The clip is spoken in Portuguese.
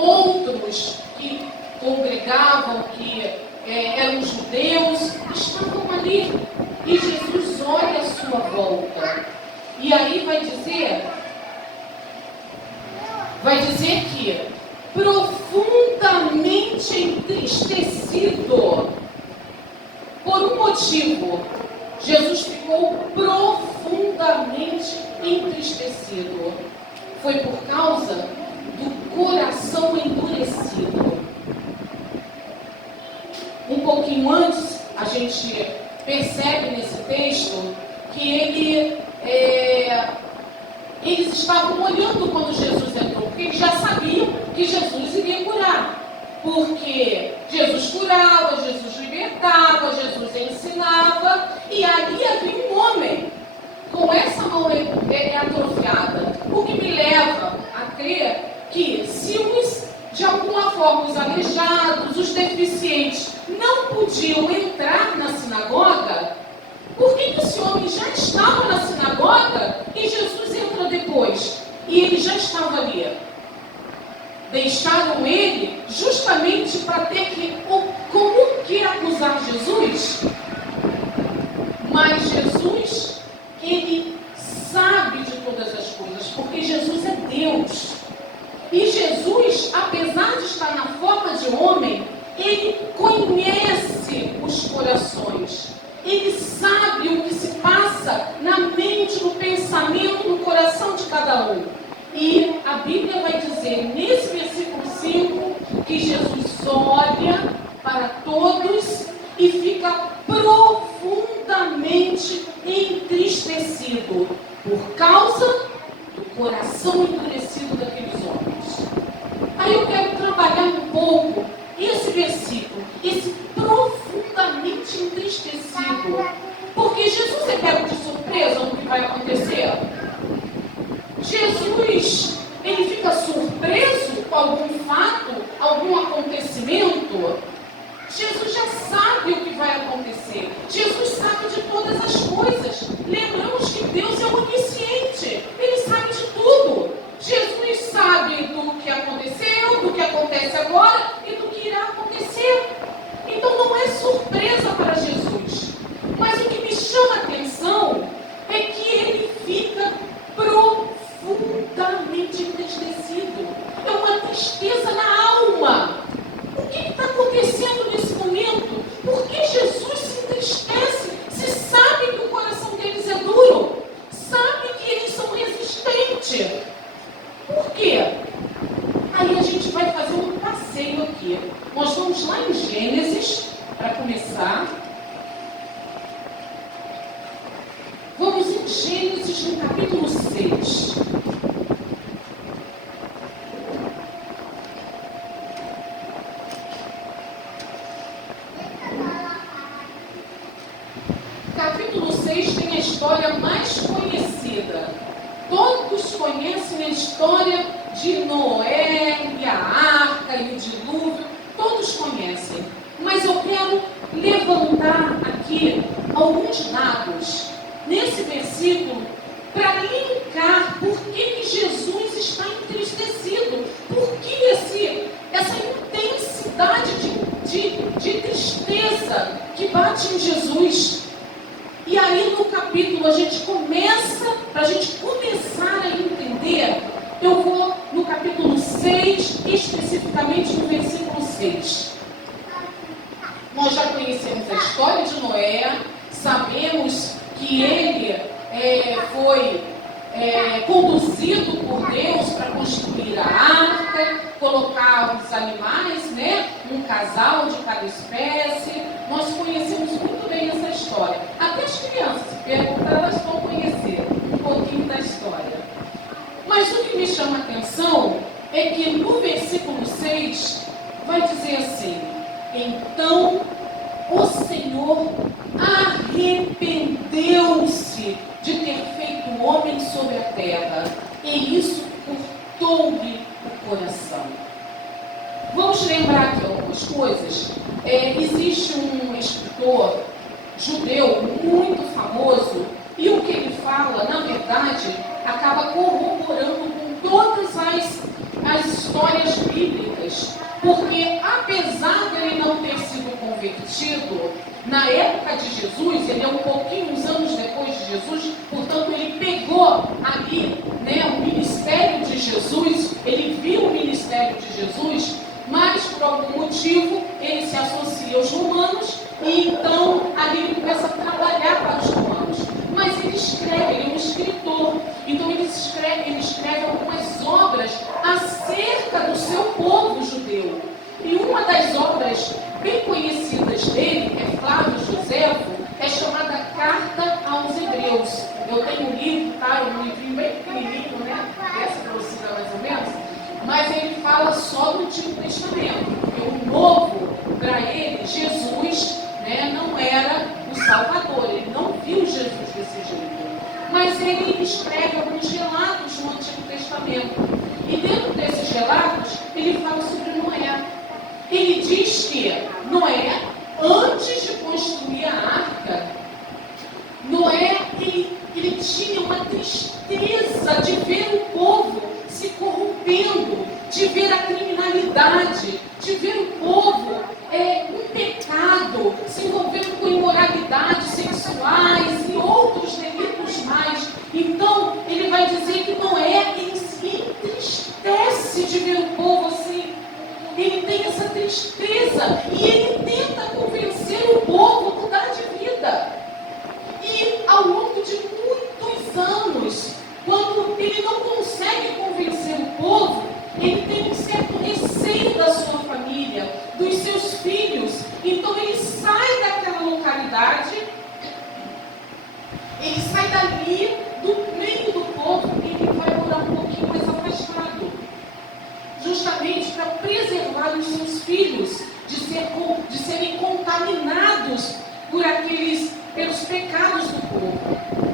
outros que congregavam, que eram judeus, estavam ali. E Jesus olha à sua volta. E aí vai dizer que profundamente entristecido, por um motivo, Jesus ficou profundamente entristecido. Foi por causa do coração endurecido. Um pouquinho antes, a gente percebe nesse texto que eles estavam olhando quando Jesus entrou, porque eles já sabiam que Jesus iria curar. Porque Jesus curava, Jesus libertava, Jesus ensinava, e ali havia um homem com essa mão atrofiada. O que me leva a crer que se de alguma forma os aleijados, os deficientes, não podiam entrar na sinagoga, por que esse homem já estava na sinagoga e Jesus entra depois? E ele já estava ali. Deixaram ele justamente para ter que, como que acusar Jesus? Mas Jesus, ele sabe de todas as coisas, porque Jesus é Deus. E Jesus, apesar de estar na forma de homem, ele conhece os corações. Ele sabe o que se passa na mente, no pensamento, no coração de cada um. E a Bíblia vai dizer, nesse versículo 5, que Jesus olha para todos e fica profundamente entristecido por causa do coração endurecido daqueles homens. Aí eu quero trabalhar um pouco esse versículo, esse profundamente entristecido, porque Jesus é pego de surpresa no que vai acontecer. Jesus, ele fica surpreso com algum fato, algum acontecimento. Jesus já sabe o que vai acontecer. Jesus sabe de todas as coisas. Lembramos que Deus é onisciente. Ele sabe de tudo. Jesus sabe do que aconteceu, do que acontece agora e do que irá acontecer. Então não é surpresa para Jesus. Mas o que me chama a atenção é que ele fica profundamente entristecido. É uma tristeza na alma. O que está acontecendo nesse momento? Por que Jesus se entristece? Se sabe que o coração deles é duro, sabe que eles são resistentes. Por quê? Aí a gente vai fazer um passeio aqui. Nós vamos lá em Gênesis, para começar. Vamos em Gênesis, no capítulo 6. Capítulo 6 tem a história mais conhecida. Todos conhecem a história de Noé e a arca e o dilúvio. Todos conhecem. Mas eu quero levantar aqui alguns dados nesse versículo para linkar por que Jesus está entristecido. Por que essa intensidade de tristeza que bate em Jesus? E aí no capítulo a gente começa, para a gente começar a entender, eu vou no capítulo 6, especificamente no versículo 6. Nós já conhecemos a história de Noé, sabemos que ele foi conduzido por Deus para construir a arca, colocar os animais, um casal de cada espécie. Nós conhecemos muito bem essa história. Até as crianças, se perguntar, elas vão conhecer um pouquinho da história. Mas o que me chama a atenção é que no versículo 6 vai dizer assim: então o Senhor arrependeu-se de ter feito o homem sobre a terra, e isso cortou-lhe o coração. Vamos lembrar aqui algumas coisas. Existe um escritor judeu muito famoso, e o que ele fala, na verdade, acaba corroborando com todas as histórias bíblicas. convertido, na época de Jesus, ele é um pouquinho, uns anos depois de Jesus, portanto ele pegou ali, né, o ministério de Jesus, ele viu o ministério de Jesus, mas por algum motivo ele se associa aos romanos e então ali ele começa a trabalhar para os romanos. Mas ele escreve, ele é um escritor, então ele escreve algumas obras acerca do seu povo judeu. E uma das obras bem conhecidas dele, é Flávio Joséfo, é chamada Carta aos Hebreus. Eu tenho um livro, tá? Um livrinho bem pequenininho, né? Essa grossura mais ou menos. Mas ele fala só do Antigo Testamento, porque o Novo, para ele, Jesus, né, não era o Salvador, ele não viu Jesus desse jeito. Mas ele escreve alguns relatos no Antigo Testamento. E dentro desses relatos, ele fala sobre Noé. Ele diz que Noé, antes de construir a arca, Noé, ele tinha uma tristeza de ver o povo se corrompendo, de ver a criminalidade, de ver o povo um pecado, se envolvendo com imoralidades sexuais e outros delitos mais. Então, ele vai dizer que Noé, ele se entristece de ver o povo assim. Ele tem essa tristeza e ele tenta convencer o povo a mudar de vida. E ao longo de muitos anos, quando ele não consegue convencer o povo, ele tem um certo receio da sua família, dos seus filhos. Então ele sai daquela localidade, ele sai dali, do meio do povo, e ele vai morar um pouquinho mais afastado. Justamente para preservar os seus filhos de serem contaminados pelos pecados do povo.